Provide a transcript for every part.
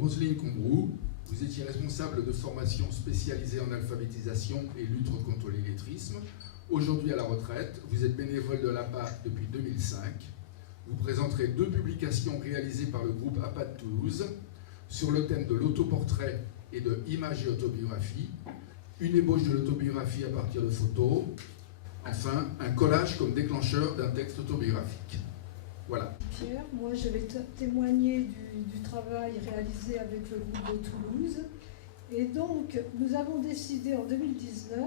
Roselyne Combrou, vous étiez responsable de formation spécialisée en alphabétisation et lutte contre l'illettrisme. Aujourd'hui à la retraite, vous êtes bénévole de l'APA depuis 2005. Vous présenterez 2 publications réalisées par le groupe APA de Toulouse sur le thème de l'autoportrait et de images et autobiographie, une ébauche de l'autobiographie à partir de photos, enfin un collage comme déclencheur d'un texte autobiographique. Voilà. Pierre, moi je vais témoigner du travail réalisé avec le groupe de Toulouse. Et donc, nous avons décidé en 2019,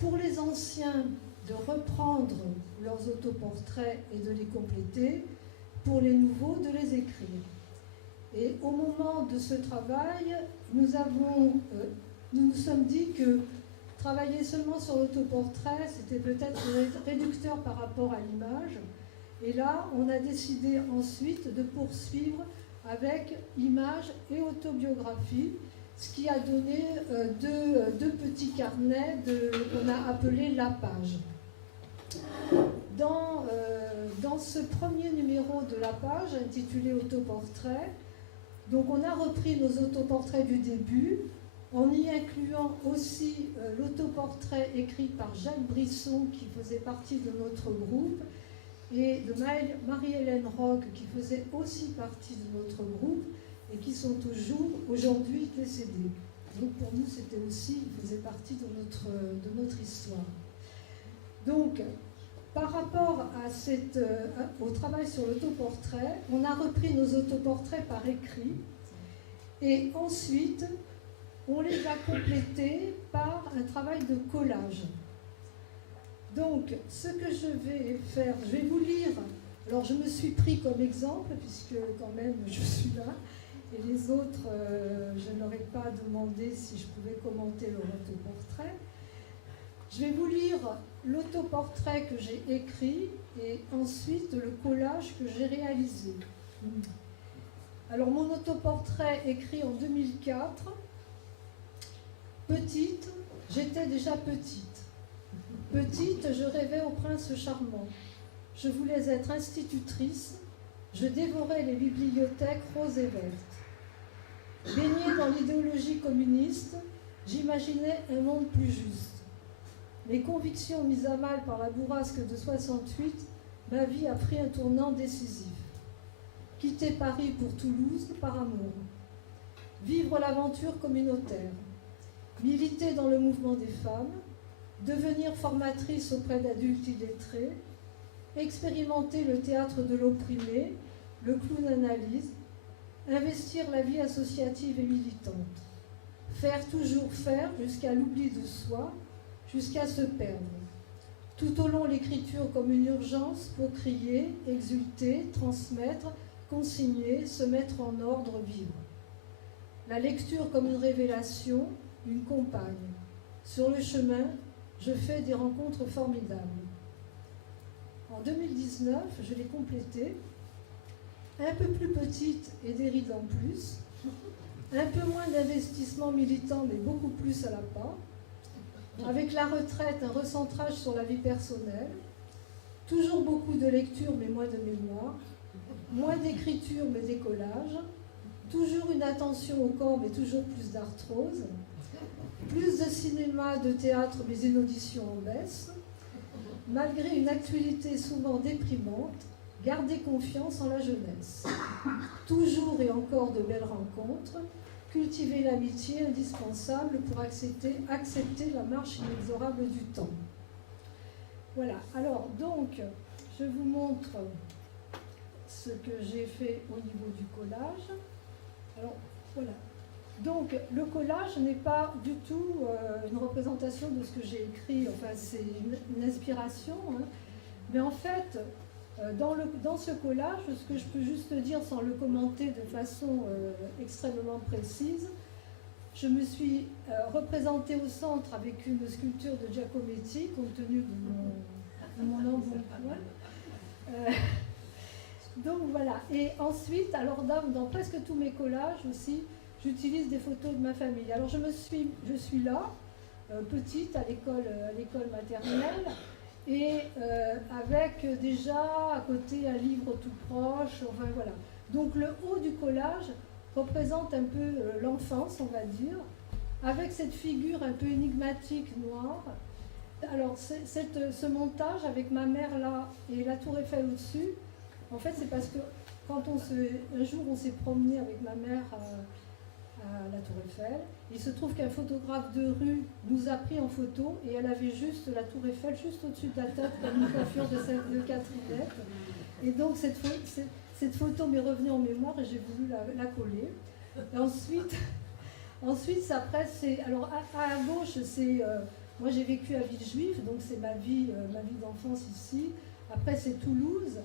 pour les anciens, de reprendre leurs autoportraits et de les compléter, pour les nouveaux, de les écrire. Et au moment de ce travail, nous nous sommes dit que travailler seulement sur l'autoportrait, c'était peut-être réducteur par rapport à l'image. Et là, on a décidé ensuite de poursuivre avec image et autobiographie, ce qui a donné deux petits carnets qu'on a appelés La Page. Dans ce premier numéro de La Page, intitulé Autoportrait, donc on a repris nos autoportraits du début, en y incluant aussi l'autoportrait écrit par Jacques Brisson, qui faisait partie de notre groupe, et de Marie-Hélène Roch, qui faisait aussi partie de notre groupe, et qui sont toujours aujourd'hui décédés. Donc pour nous, c'était aussi, ils faisaient partie de notre histoire. Donc, par rapport au travail sur l'autoportrait, on a repris nos autoportraits par écrit, et ensuite, on les a complétés par un travail de collage. Donc, ce que je vais faire, je vais vous lire. Alors, je me suis pris comme exemple, puisque quand même, je suis là. Et les autres, je n'aurais pas demandé si je pouvais commenter leur autoportrait. Je vais vous lire l'autoportrait que j'ai écrit et ensuite le collage que j'ai réalisé. Alors, mon autoportrait écrit en 2004. Petite, j'étais déjà petite. Petite, je rêvais au prince charmant. Je voulais être institutrice. Je dévorais les bibliothèques roses et vertes. Baignée dans l'idéologie communiste, j'imaginais un monde plus juste. Mes convictions mises à mal par la bourrasque de 68, ma vie a pris un tournant décisif. Quitter Paris pour Toulouse par amour. Vivre l'aventure communautaire. Militer dans le mouvement des femmes. Devenir formatrice auprès d'adultes illettrés, expérimenter le théâtre de l'opprimé, le clown analyse, investir la vie associative et militante, faire toujours faire jusqu'à l'oubli de soi, jusqu'à se perdre. Tout au long, l'écriture comme une urgence pour crier, exulter, transmettre, consigner, se mettre en ordre, vivre. La lecture comme une révélation, une compagne. Sur le chemin, je fais des rencontres formidables. En 2019, je l'ai complétée, un peu plus petite et des rides en plus, un peu moins d'investissement militant, mais beaucoup plus à la part, avec la retraite, un recentrage sur la vie personnelle, toujours beaucoup de lecture, mais moins de mémoire, moins d'écriture, mais des collages, toujours une attention au corps, mais toujours plus d'arthrose, plus de cinéma, de théâtre, mais une audition en baisse. Malgré une actualité souvent déprimante, garder confiance en la jeunesse. Toujours et encore de belles rencontres, cultiver l'amitié indispensable pour accepter la marche inexorable du temps. Voilà, alors donc, je vous montre ce que j'ai fait au niveau du collage. Alors, voilà. Donc, le collage n'est pas du tout une représentation de ce que j'ai écrit, enfin, c'est une inspiration, hein. Mais en fait, dans ce collage, ce que je peux juste dire sans le commenter de façon extrêmement précise, je me suis représentée au centre avec une sculpture de Giacometti, compte tenu de mon embonpoint. Donc voilà, et ensuite, alors dans presque tous mes collages aussi, j'utilise des photos de ma famille. Alors je suis là, petite, à l'école maternelle, et avec déjà à côté un livre tout proche, enfin voilà. Donc le haut du collage, représente un peu l'enfance, on va dire, avec cette figure un peu énigmatique noire. Alors, ce montage avec ma mère là et la tour Eiffel au-dessus, en fait, c'est parce que quand un jour on s'est promené avec ma mère à la tour Eiffel, il se trouve qu'un photographe de rue nous a pris en photo et elle avait juste la tour Eiffel juste au-dessus de la tête comme une coiffure de Catherine. Et donc cette photo m'est revenue en mémoire et j'ai voulu la coller. Et ensuite après, alors à gauche, moi j'ai vécu à Villejuif, donc c'est ma vie d'enfance ici. Après c'est Toulouse.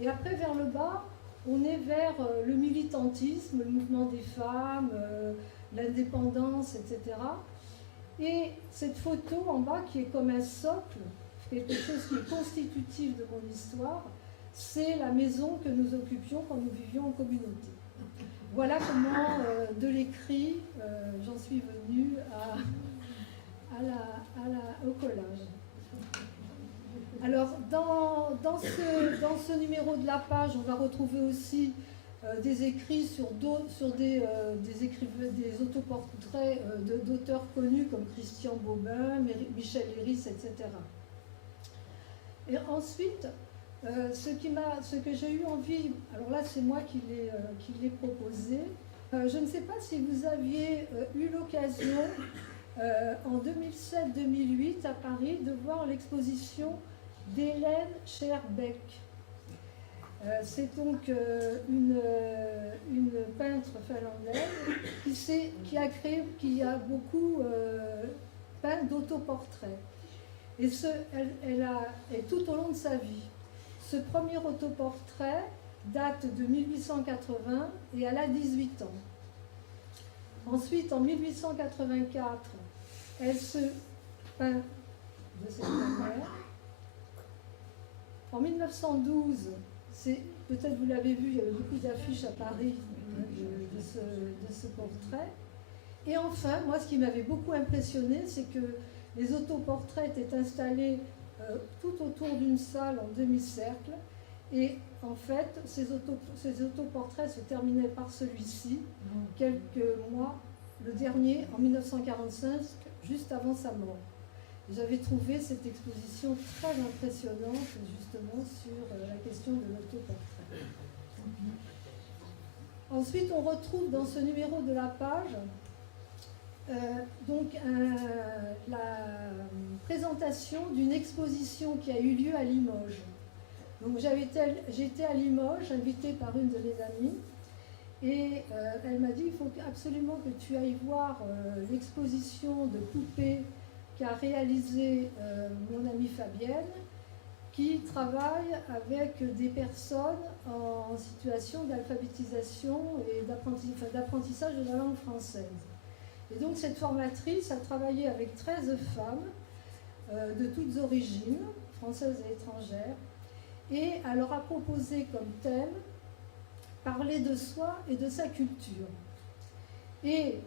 Et après vers le bas, on est vers le militantisme, le mouvement des femmes, l'indépendance, etc. Et cette photo en bas qui est comme un socle, quelque chose qui est constitutif de mon histoire, c'est la maison que nous occupions quand nous vivions en communauté. Voilà comment, de l'écrit, j'en suis venue au collage. Alors, dans ce numéro de la page, on va retrouver aussi des écrits sur des autoportraits d'auteurs connus comme Christian Bobin, Michel Léris, etc. Et ensuite, ce que j'ai eu envie, alors là c'est moi qui l'ai proposé, je ne sais pas si vous aviez eu l'occasion en 2007-2008 à Paris de voir l'exposition d'Hélène Scherbeck. C'est donc une peintre finlandaise qui a beaucoup peint d'autoportraits. Et tout au long de sa vie. Ce premier autoportrait date de 1880 et elle a 18 ans. Ensuite, en 1884, elle se peint de cette manière. En 1912, peut-être vous l'avez vu, il y avait beaucoup d'affiches à Paris de ce portrait. Et enfin, moi, ce qui m'avait beaucoup impressionné, c'est que les autoportraits étaient installés tout autour d'une salle en demi-cercle. Et en fait, ces autoportraits se terminaient par celui-ci, quelques mois, le dernier, en 1945, juste avant sa mort. J'avais trouvé cette exposition très impressionnante, justement, sur la question de l'autoportrait. Ensuite, on retrouve dans ce numéro de la page la présentation d'une exposition qui a eu lieu à Limoges. Donc j'étais à Limoges, invitée par une de mes amies, et elle m'a dit il faut absolument que tu ailles voir l'exposition de poupées qu'a réalisée mon amie Fabienne, qui travaille avec des personnes en situation d'alphabétisation et d'apprentissage de la langue française. Et donc cette formatrice a travaillé avec 13 femmes de toutes origines, françaises et étrangères, et elle leur a proposé comme thème parler de soi et de sa culture. Et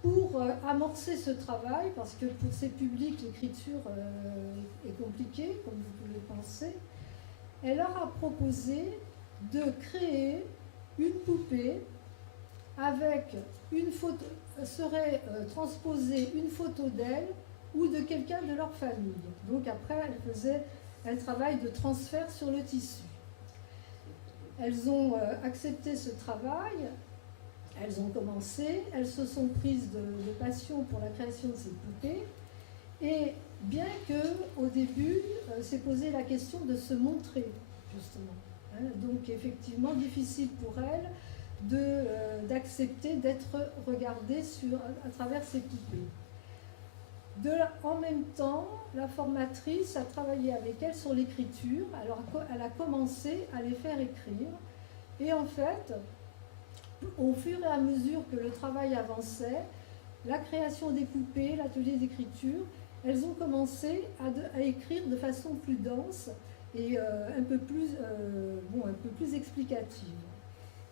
pour amorcer ce travail, parce que pour ces publics l'écriture est compliquée, comme vous pouvez penser, elle leur a proposé de créer une poupée avec une photo, serait transposée une photo d'elle ou de quelqu'un de leur famille. Donc après, elle faisait un travail de transfert sur le tissu. Elles ont accepté ce travail, elles ont commencé, elles se sont prises de passion pour la création de ces poupées, et bien qu'au début, s'est posé la question de se montrer, justement. Donc effectivement, difficile pour elles d'accepter d'être regardée à travers ces poupées. En même temps, la formatrice a travaillé avec elles sur l'écriture. Alors, elle a commencé à les faire écrire. Et en fait, au fur et à mesure que le travail avançait, la création des poupées, l'atelier d'écriture, elles ont commencé à écrire de façon plus dense et un peu plus explicative.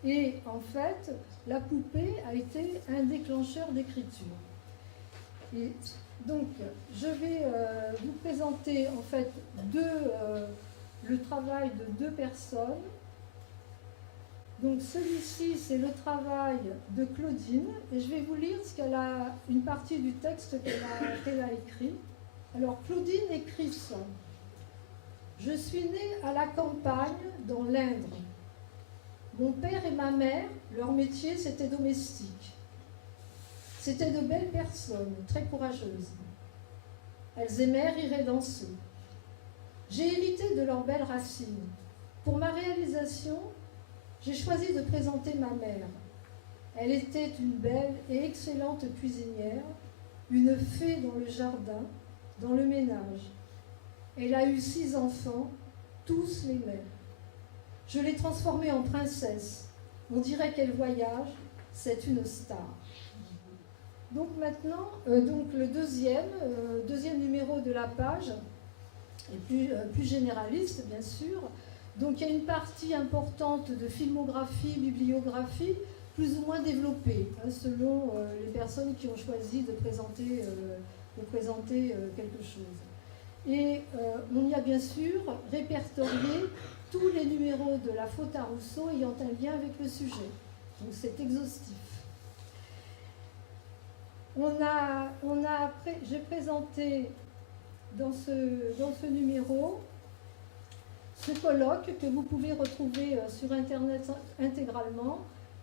Et en fait, la poupée a été un déclencheur d'écriture. Et donc, je vais vous présenter en fait le travail de deux personnes. Donc celui-ci, c'est le travail de Claudine, et je vais vous lire une partie du texte qu'elle a écrit. Alors Claudine écrit ça. Je suis née à la campagne, dans l'Indre. Mon père et ma mère, leur métier, c'était domestique. C'étaient de belles personnes, très courageuses. Elles aimaient rire et danser. J'ai hérité de leurs belles racines. Pour ma réalisation, j'ai choisi de présenter ma mère. Elle était une belle et excellente cuisinière, une fée dans le jardin, dans le ménage. Elle a eu 6 enfants, tous l'aimaient. Je l'ai transformée en princesse. On dirait qu'elle voyage, c'est une star. Donc maintenant, le deuxième numéro de la page, et plus généraliste bien sûr. Donc il y a une partie importante de filmographie, bibliographie, plus ou moins développée, selon les personnes qui ont choisi de présenter quelque chose. Et on y a bien sûr répertorié tous les numéros de la faute à Rousseau ayant un lien avec le sujet. Donc c'est exhaustif. J'ai présenté dans ce numéro ce colloque que vous pouvez retrouver sur Internet intégralement,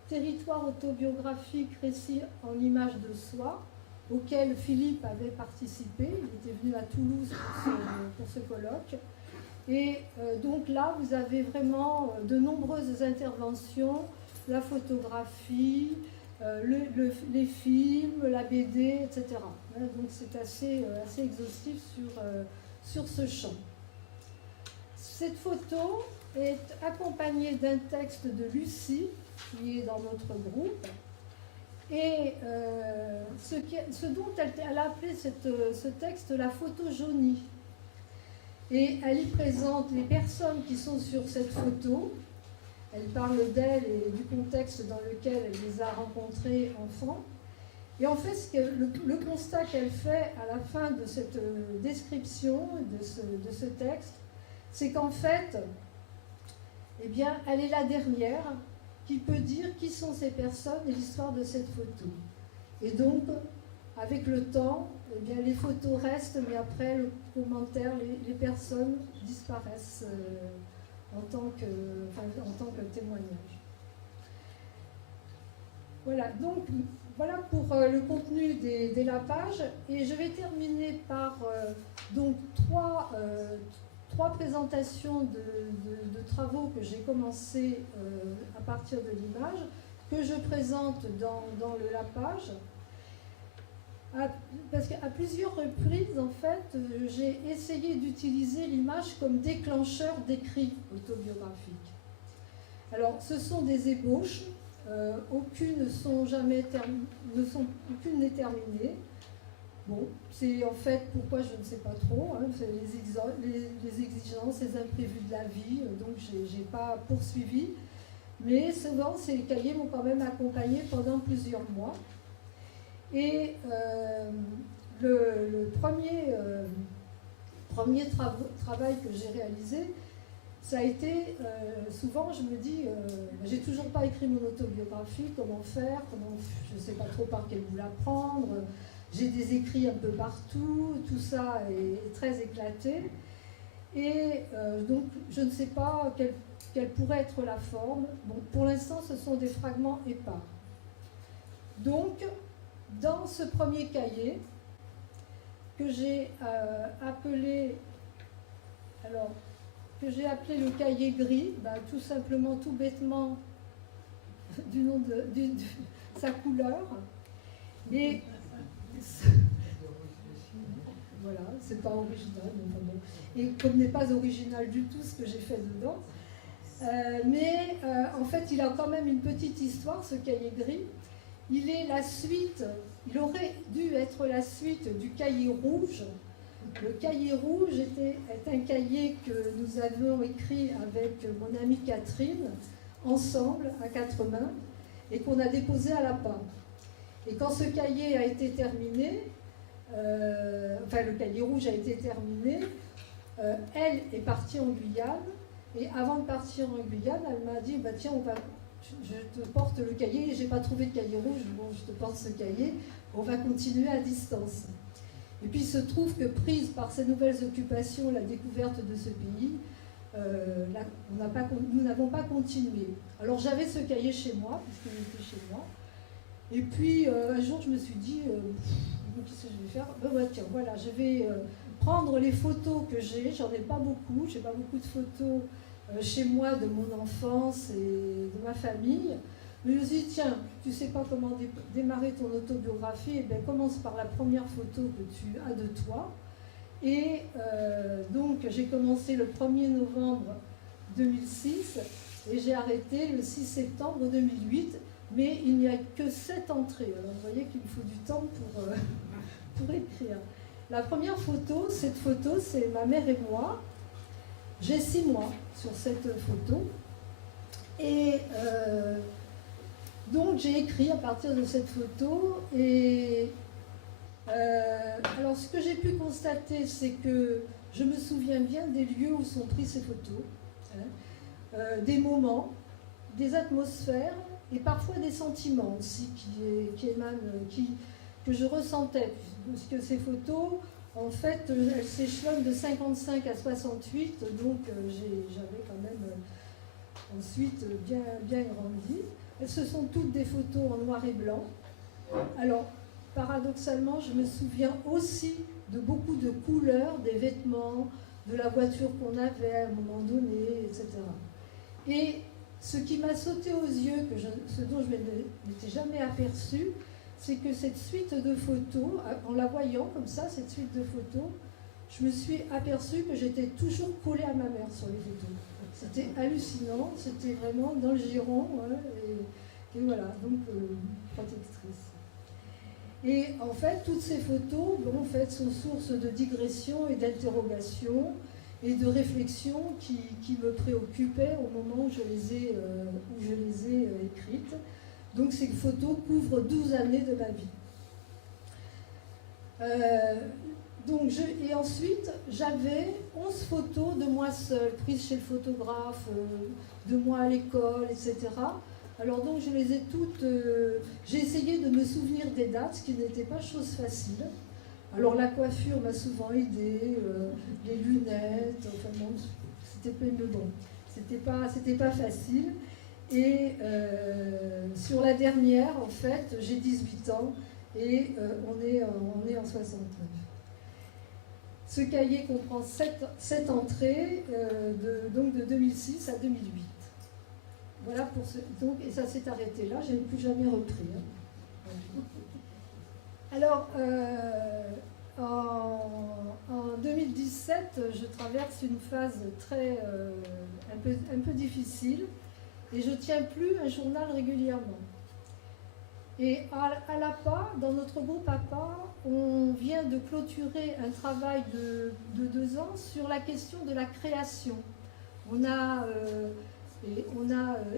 Territoire autobiographique, récit en images de soi, auquel Philippe avait participé. Il était venu à Toulouse pour ce colloque. Et donc là, vous avez vraiment de nombreuses interventions, la photographie, les films, la BD, etc. Donc c'est assez exhaustif sur ce champ. Cette photo est accompagnée d'un texte de Lucie, qui est dans notre groupe, et ce dont elle a appelé ce texte la photo jaunie. Et elle y présente les personnes qui sont sur cette photo. Elle parle d'elle et du contexte dans lequel elle les a rencontrées enfants. Et en fait, le constat qu'elle fait à la fin de cette description de ce texte, c'est qu'en fait, eh bien, elle est la dernière qui peut dire qui sont ces personnes et l'histoire de cette photo. Et donc, avec le temps, eh bien, les photos restent, mais après le commentaire, les personnes disparaissent en tant que témoignage. Voilà, donc voilà pour le contenu de la page. Et je vais terminer par donc trois présentations de travaux que j'ai commencé à partir de l'image, que je présente dans la page. Parce qu'à plusieurs reprises, en fait, j'ai essayé d'utiliser l'image comme déclencheur d'écrits autobiographiques. Alors, ce sont des ébauches, aucune n'est terminée. Bon, c'est en fait pourquoi je ne sais pas trop, c'est les exigences, les imprévus de la vie, donc j'ai pas poursuivi. Mais souvent, ces cahiers m'ont quand même accompagné pendant plusieurs mois. Et le premier travail que j'ai réalisé, ça a été, souvent je me dis, j'ai toujours pas écrit mon autobiographie, comment faire, je ne sais pas trop par quel bout la prendre, j'ai des écrits un peu partout, tout ça est très éclaté. Et donc je ne sais pas quelle pourrait être la forme. Bon, pour l'instant, ce sont des fragments épars. Donc, dans ce premier cahier, que j'ai appelé le cahier gris, tout simplement, tout bêtement, du nom de sa couleur. Et voilà, c'est pas original, mais bon. Et comme n'est pas original du tout ce que j'ai fait dedans, mais en fait, il a quand même une petite histoire, ce cahier gris. Il est la suite, il aurait dû être la suite du cahier rouge. Le cahier rouge est un cahier que nous avions écrit avec mon amie Catherine, ensemble, à 4 mains, et qu'on a déposé à la PAM. Et quand ce cahier a été terminé, le cahier rouge a été terminé, elle est partie en Guyane, et avant de partir en Guyane, elle m'a dit, tiens, je te porte le cahier, j'ai pas trouvé de cahier rouge, bon, je te porte ce cahier, on va continuer à distance. Et puis il se trouve que prise par ces nouvelles occupations, la découverte de ce pays, nous n'avons pas continué. Alors j'avais ce cahier chez moi, puisqu'il était chez moi, et puis un jour je me suis dit, qu'est-ce que je vais faire? Tiens, voilà, je vais prendre les photos que j'en ai pas beaucoup de photos chez moi de mon enfance et de ma famille. Mais je me suis dit, tiens, tu sais pas comment démarrer ton autobiographie, et bien commence par la première photo que tu as de toi. Et donc j'ai commencé le 1er novembre 2006 et j'ai arrêté le 6 septembre 2008, mais il n'y a que 7 entrées. Alors vous voyez qu'il me faut du temps pour écrire. La première photo, cette photo, c'est ma mère et moi. J'ai 6 mois sur cette photo. Et donc j'ai écrit à partir de cette photo. Et alors ce que j'ai pu constater, c'est que je me souviens bien des lieux où sont prises ces photos, des moments, des atmosphères et parfois des sentiments aussi qui émanent, que je ressentais. Puisque ces photos, en fait, elles s'échelonnent de 55 à 68, donc j'avais quand même ensuite bien grandi. Ce sont toutes des photos en noir et blanc. Alors, paradoxalement, je me souviens aussi de beaucoup de couleurs, des vêtements, de la voiture qu'on avait à un moment donné, etc. Et ce qui m'a sauté aux yeux, ce dont je ne m'étais jamais aperçue, c'est que cette suite de photos, en la voyant comme ça, cette suite de photos, je me suis aperçue que j'étais toujours collée à ma mère sur les photos. C'était hallucinant, c'était vraiment dans le giron, et voilà, donc protectrice. Et en fait, toutes ces photos, en fait, sont source de digression et d'interrogation et de réflexion qui me préoccupaient au moment où je les ai écrites. Donc ces photos couvrent 12 années de ma vie. Et ensuite, j'avais 11 photos de moi seule, prises chez le photographe, de moi à l'école, etc. Alors donc je les ai toutes... j'ai essayé de me souvenir des dates, ce qui n'était pas chose facile. Alors la coiffure m'a souvent aidée, les lunettes, enfin bon, c'était pas facile. Et sur la dernière, en fait, j'ai 18 ans et on est en 69. Ce cahier comprend 7 entrées, donc de 2006 à 2008. Voilà pour donc, et ça s'est arrêté là, je n'ai plus jamais repris. Alors, en 2017, je traverse une phase un peu difficile. Et je ne tiens plus un journal régulièrement. Et à l'APA, dans notre groupe APA, on vient de clôturer un travail de 2 ans sur la question de la création. On a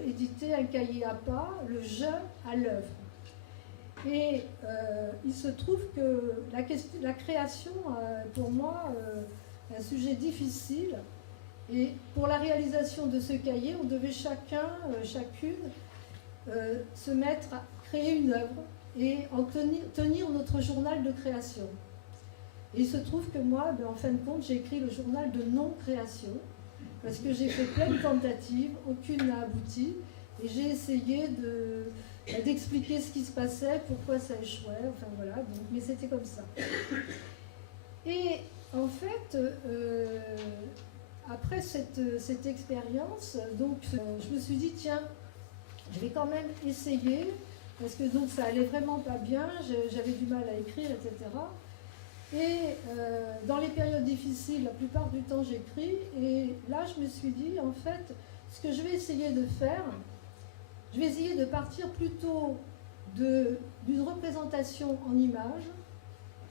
édité un cahier APA, Le jeu à l'œuvre. Et il se trouve que la création, pour moi, est un sujet difficile. Et pour la réalisation de ce cahier, on devait chacune se mettre à créer une œuvre et en tenir notre journal de création. Et il se trouve que moi, en fin de compte, j'ai écrit le journal de non-création, parce que j'ai fait plein de tentatives, aucune n'a abouti, et j'ai essayé d'expliquer ce qui se passait, pourquoi ça échouait, enfin voilà, donc, mais c'était comme ça. Et en fait, après cette expérience, donc, je me suis dit, tiens, je vais quand même essayer, parce que donc ça allait vraiment pas bien, j'avais du mal à écrire, etc. Et dans les périodes difficiles, la plupart du temps j'écris, et là je me suis dit, en fait, ce que je vais essayer de faire, je vais essayer de partir plutôt d'une représentation en image,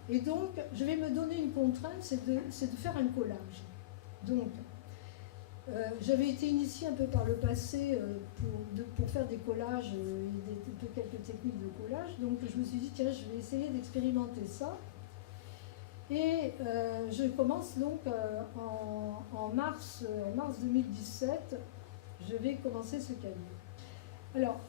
et donc je vais me donner une contrainte, c'est de faire un collage. Donc, j'avais été initiée un peu par le passé pour faire des collages et quelques techniques de collage, donc je me suis dit, tiens, je vais essayer d'expérimenter ça. Et je commence donc en mars 2017, je vais commencer ce cahier. Alors,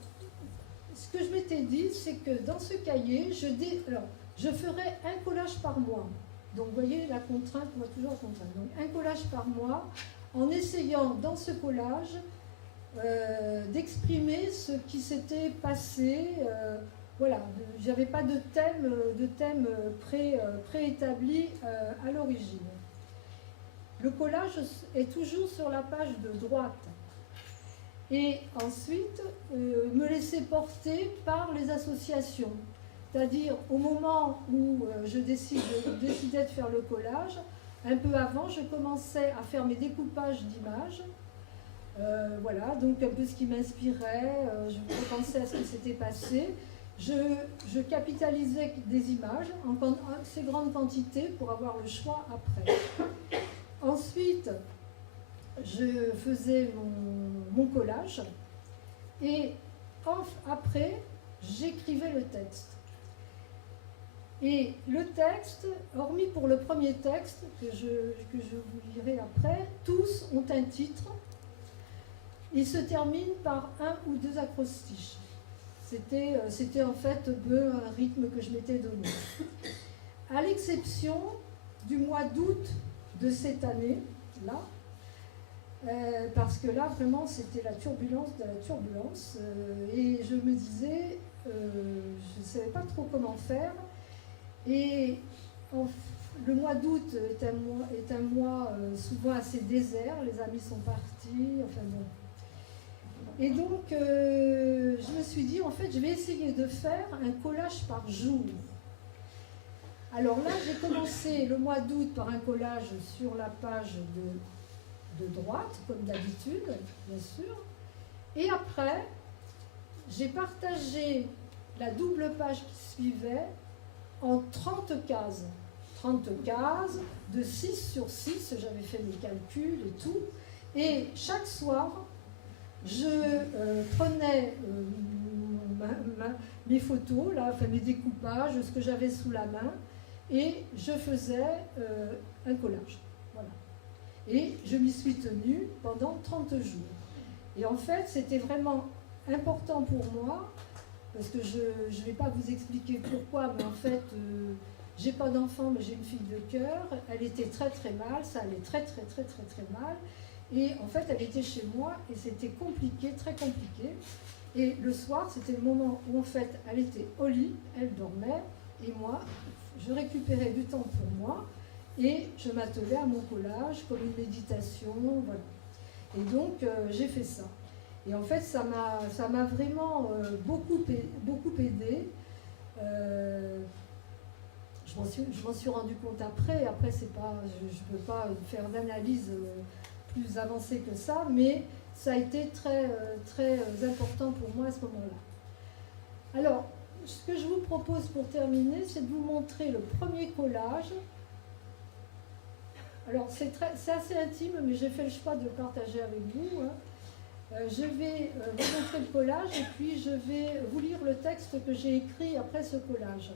ce que je m'étais dit, c'est que dans ce cahier, je ferai un collage par mois. Donc, vous voyez la contrainte, moi toujours la contrainte. Donc, un collage par mois, en essayant dans ce collage d'exprimer ce qui s'était passé. Voilà, j'avais pas de thème préétabli à l'origine. Le collage est toujours sur la page de droite. Et ensuite, me laisser porter par les associations. C'est-à-dire, au moment où je décidais de faire le collage, un peu avant, je commençais à faire mes découpages d'images. Voilà, donc un peu ce qui m'inspirait, je repensais à ce qui s'était passé. Je capitalisais des images en assez grande quantité pour avoir le choix après. Ensuite, je faisais mon collage et après, j'écrivais le texte. Et le texte, hormis pour le premier texte, que je vous lirai après, tous ont un titre. Il se termine par un ou deux acrostiches. C'était en fait un rythme que je m'étais donné. À l'exception du mois d'août de cette année, là, parce que là, vraiment, c'était la turbulence de la turbulence. Et je me disais, je ne savais pas trop comment faire. Et le mois d'août est un mois souvent assez désert. Les amis sont partis, enfin bon. Et donc, je me suis dit, en fait, je vais essayer de faire un collage par jour. Alors là, j'ai commencé le mois d'août par un collage sur la page de droite, comme d'habitude, bien sûr. Et après, j'ai partagé la double page qui suivait en 30 cases. 30 cases, de 6 sur 6, j'avais fait mes calculs et tout. Et chaque soir, je prenais mes photos, là, enfin mes découpages, ce que j'avais sous la main, et je faisais un collage. Voilà. Et je m'y suis tenue pendant 30 jours. Et en fait, c'était vraiment important pour moi, parce que je ne vais pas vous expliquer pourquoi, mais en fait, j'ai pas d'enfant, mais j'ai une fille de cœur. Elle était très très mal, ça allait très très très très très mal. Et en fait, elle était chez moi et c'était compliqué, très compliqué. Et le soir, c'était le moment où en fait, elle était au lit, elle dormait, et moi, je récupérais du temps pour moi et je m'attelais à mon collage comme une méditation, voilà. Et donc, j'ai fait ça. Et en fait, ça m'a vraiment beaucoup aidé. Je m'en suis rendu compte après. Après, c'est pas, je ne peux pas faire d'analyse plus avancée que ça, mais ça a été très, très important pour moi à ce moment-là. Alors, ce que je vous propose pour terminer, c'est de vous montrer le premier collage. Alors, c'est assez intime, mais j'ai fait le choix de le partager avec vous. Je vais vous montrer le collage et puis je vais vous lire le texte que j'ai écrit après ce collage.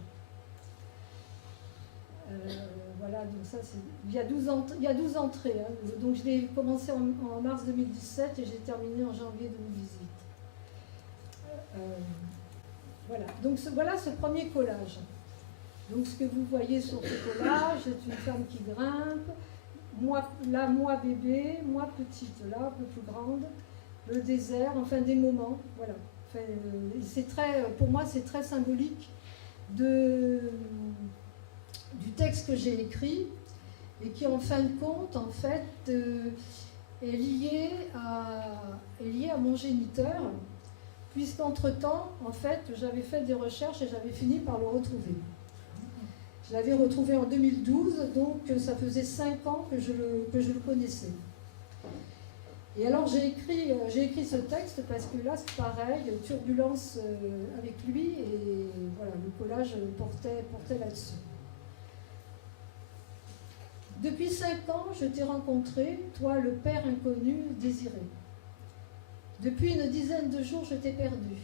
Voilà, donc ça, il y a 12 entrées. Hein, donc je l'ai commencé en mars 2017 et j'ai terminé en janvier 2018. Voilà, donc voilà ce premier collage. Donc ce que vous voyez sur ce collage, c'est une femme qui grimpe, moi bébé, moi petite, là, un peu plus grande, le désert, enfin des moments, voilà. Enfin, pour moi, c'est très symbolique du texte que j'ai écrit et qui, en fin de compte, en fait, est lié à mon géniteur, puisqu'entre-temps, en fait, j'avais fait des recherches et j'avais fini par le retrouver. Je l'avais retrouvé en 2012, donc ça faisait 5 ans que je le connaissais. Et alors j'ai écrit ce texte parce que là c'est pareil, turbulence avec lui, et voilà, le collage portait là-dessus. Depuis 5 ans, je t'ai rencontré, toi le père inconnu désiré. Depuis une dizaine de jours, je t'ai perdu.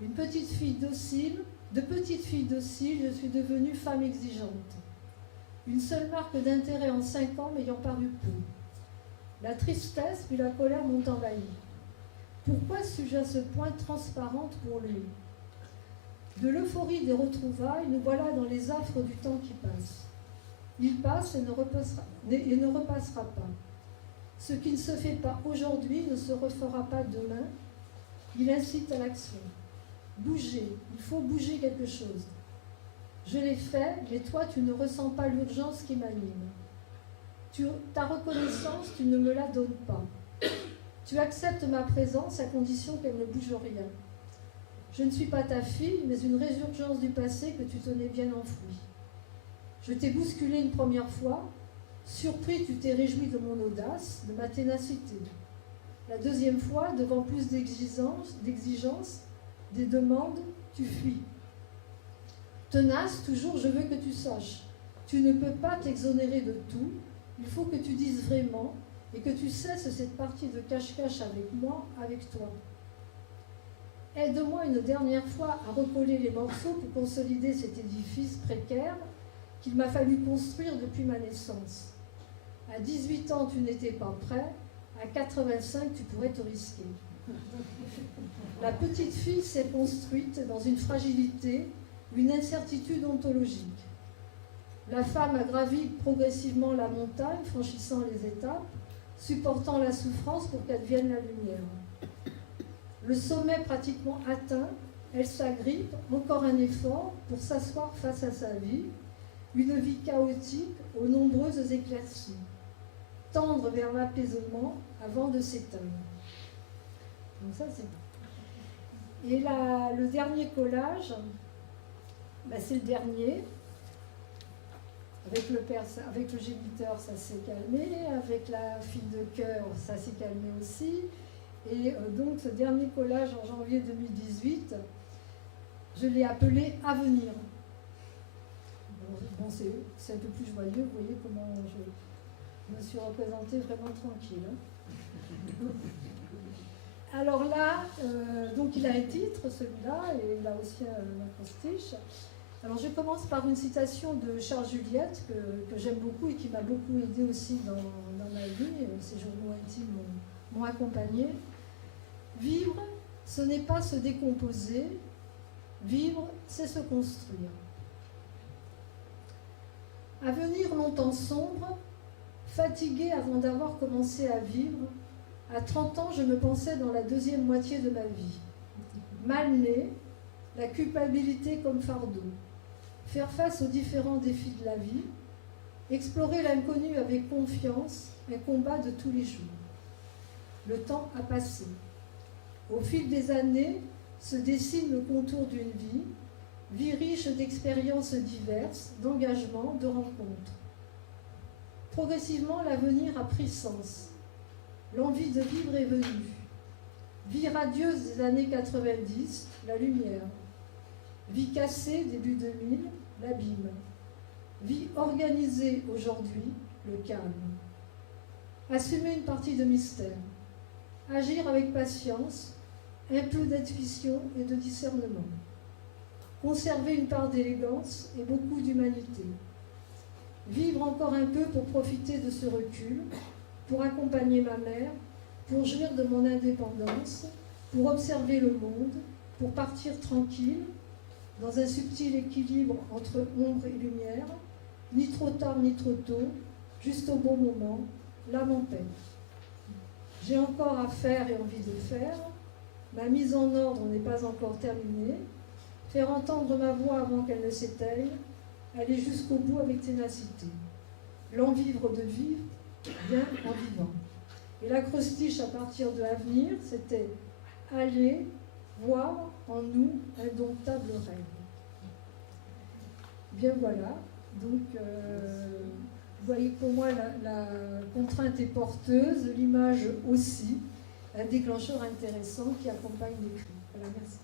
De petite fille docile, je suis devenue femme exigeante. Une seule marque d'intérêt en 5 ans m'ayant paru peu. La tristesse puis la colère m'ont envahi. Pourquoi suis-je à ce point transparente pour lui? De l'euphorie des retrouvailles, nous voilà dans les affres du temps qui passe. Il passe et ne repassera pas. Ce qui ne se fait pas aujourd'hui ne se refera pas demain. Il incite à l'action. Bouger, il faut bouger quelque chose. Je l'ai fait, mais toi tu ne ressens pas l'urgence qui m'anime. Ta reconnaissance, tu ne me la donnes pas. Tu acceptes ma présence à condition qu'elle ne bouge rien. Je ne suis pas ta fille, mais une résurgence du passé que tu tenais bien enfoui. Je t'ai bousculé une première fois. Surpris, tu t'es réjoui de mon audace, de ma ténacité. La deuxième fois, devant plus d'exigences, des demandes, tu fuis. Tenace, toujours, je veux que tu saches. Tu ne peux pas t'exonérer de tout. Il faut que tu dises vraiment et que tu cesses cette partie de cache-cache avec moi, avec toi. Aide-moi une dernière fois à recoller les morceaux pour consolider cet édifice précaire qu'il m'a fallu construire depuis ma naissance. À 18 ans, tu n'étais pas prêt. À 85, tu pourrais te risquer. La petite fille s'est construite dans une fragilité, une incertitude ontologique. La femme a gravi progressivement la montagne, franchissant les étapes, supportant la souffrance pour qu'advienne la lumière. Le sommet pratiquement atteint, elle s'agrippe, encore un effort pour s'asseoir face à sa vie, une vie chaotique aux nombreuses éclaircies, tendre vers l'apaisement avant de s'éteindre. Donc ça c'est bon. Et là, le dernier collage, c'est le dernier. Avec le géniteur, ça s'est calmé. Avec la fille de cœur, ça s'est calmé aussi. Et donc, ce dernier collage en janvier 2018, je l'ai appelé « Avenir ». Bon, c'est un peu plus joyeux. Vous voyez comment je me suis représentée vraiment tranquille. Hein. Alors là, donc il a un titre, celui-là, et il a aussi un acrostiche. Alors je commence par une citation de Charles Juliette que j'aime beaucoup et qui m'a beaucoup aidée aussi dans ma vie. Ces journaux intimes m'ont accompagnée. Vivre, ce n'est pas se décomposer. Vivre, c'est se construire. À venir longtemps sombre, fatiguée avant d'avoir commencé à vivre, à 30 ans, je me pensais dans la deuxième moitié de ma vie. Mal née, la culpabilité comme fardeau. Faire face aux différents défis de la vie, explorer l'inconnu avec confiance, un combat de tous les jours. Le temps a passé. Au fil des années, se dessine le contour d'une vie riche d'expériences diverses, d'engagements, de rencontres. Progressivement, l'avenir a pris sens. L'envie de vivre est venue. Vie radieuse des années 90, la lumière. Vie cassée, début 2000, l'abîme. Vie organisée aujourd'hui, le calme. Assumer une partie de mystère. Agir avec patience, un peu d'intuition et de discernement. Conserver une part d'élégance et beaucoup d'humanité. Vivre encore un peu pour profiter de ce recul, pour accompagner ma mère, pour jouir de mon indépendance, pour observer le monde, pour partir tranquille, dans un subtil équilibre entre ombre et lumière, ni trop tard ni trop tôt, juste au bon moment, l'âme en paix. J'ai encore à faire et envie de faire, ma mise en ordre n'est pas encore terminée, faire entendre ma voix avant qu'elle ne s'éteigne, aller jusqu'au bout avec ténacité. L'envivre de vivre, bien en vivant. Et l'acrostiche à partir de l'avenir, c'était aller voir en nous un domptable rêve. Bien voilà, donc vous voyez que pour moi la contrainte est porteuse, l'image aussi, un déclencheur intéressant qui accompagne l'écrit. Voilà, merci.